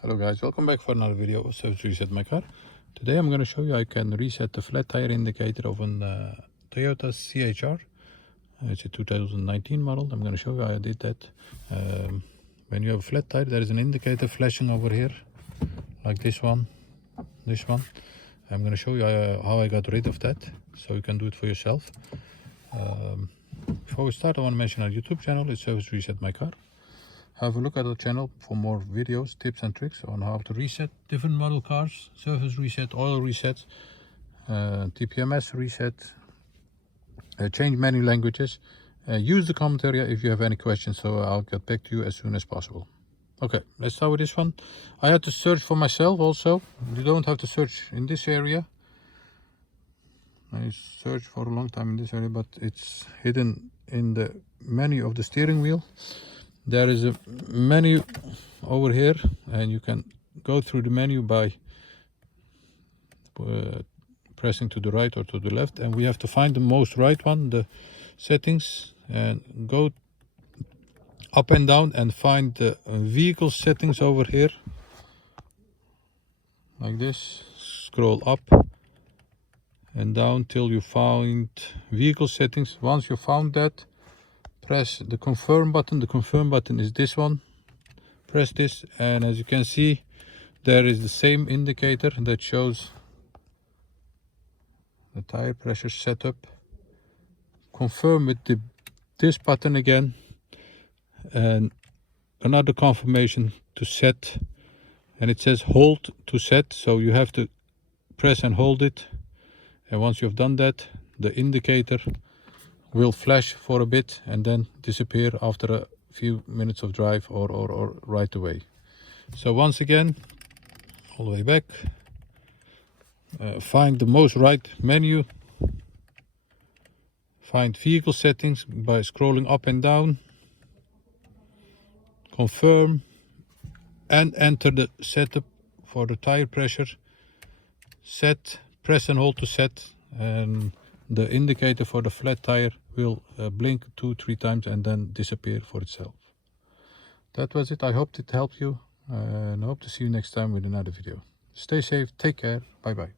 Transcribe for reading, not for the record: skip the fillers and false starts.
Hello guys, welcome back for another video of Service Reset My Car. Today I'm going to show you how you can reset the flat tire indicator of a Toyota CHR. It's a 2019 model. I'm going to show you how I did that. When you have a flat tire, there is an indicator flashing over here, like this one. I'm going to show you how I got rid of that, so you can do it for yourself. Before we start, I want to mention our YouTube channel. It's Service Reset My Car. Have a look at our channel for more videos, tips and tricks on how to reset different model cars, service reset, oil reset, TPMS reset, change many languages. Use the comment area if you have any questions, so I'll get back to you as soon as possible. Okay, let's start with this one. I had to search for myself also. You don't have to search in this area. I searched for a long time in this area, but it's hidden in the menu of the steering wheel. There is a menu over here, and you can go through the menu by pressing to the right or to the left, and we have to find the most right one, the settings, and go up and down and find the vehicle settings over here, like this. Scroll up and down till you find vehicle settings. Once you found that, press the confirm button. The confirm button is this one. Press this, and as you can see, there is the same indicator that shows the tire pressure setup. Confirm with this button again, and another confirmation to set, and it says hold to set, so you have to press and hold it. And once you've done that, the indicator will flash for a bit and then disappear after a few minutes of drive or right away. So once again, all the way back, find the most right menu, find vehicle settings by scrolling up and down, confirm, and enter the setup for the tire pressure. Set, press and hold to set, and the indicator for the flat tire will blink 2-3 times and then disappear for itself. That was it. I hope it helped you, and I hope to see you next time with another video. Stay safe, take care, bye bye.